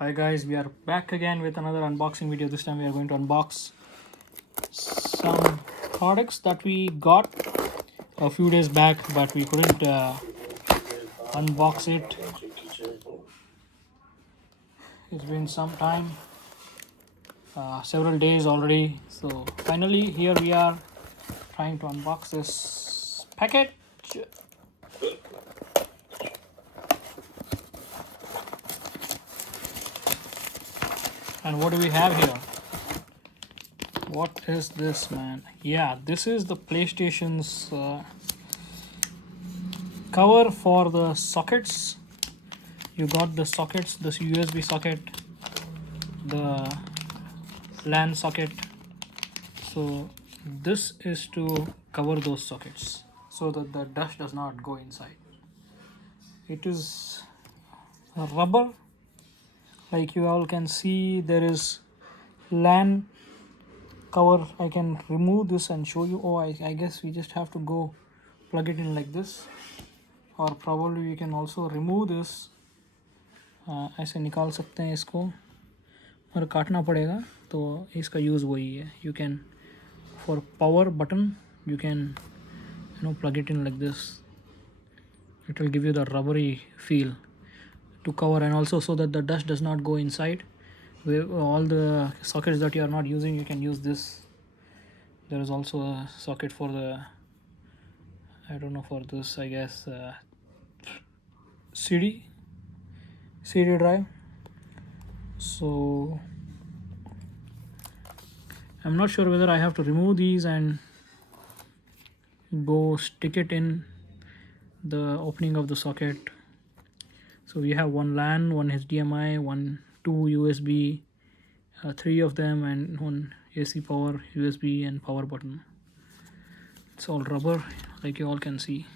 Hi guys, we are back again with another unboxing video. This time we are going to unbox some products that we got a few days back, but we couldn't unbox it. It's been some time, several days already. So finally here we are trying to unbox this package. And what do we have here? What is this, man? Yeah, this is the PlayStation's cover for the sockets. You got the sockets, this USB socket, the LAN socket. So this is to cover those sockets so that the dust does not go inside. It is a rubber. Like you all can see, there is LAN cover. I can remove this and show you. Oh, I guess we just have to go plug it in like this, or probably we can also remove this. ऐसे निकाल सकते हैं इसको और काटना पड़ेगा. तो इसका यूज़ वही है. You can, for power button, you can plug it in like this. It will give you the rubbery feel to cover, and also so that the dust does not go inside. All the sockets that you are not using, you can use this. There is also a socket for the, I don't know, for this, I guess, CD drive. So I'm not sure whether I have to remove these and go stick it in the opening of the socket. So we have one LAN, one HDMI, two USB, three of them, and one AC power, USB, and power button. It's all rubber, like you all can see.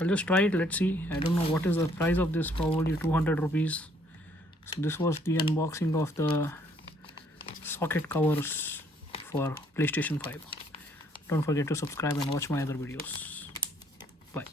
I'll just try it. Let's see. I don't know what is the price of this. Probably 200 rupees. So this was the unboxing of the socket covers for PlayStation 5. Don't forget to subscribe and watch my other videos. Bye.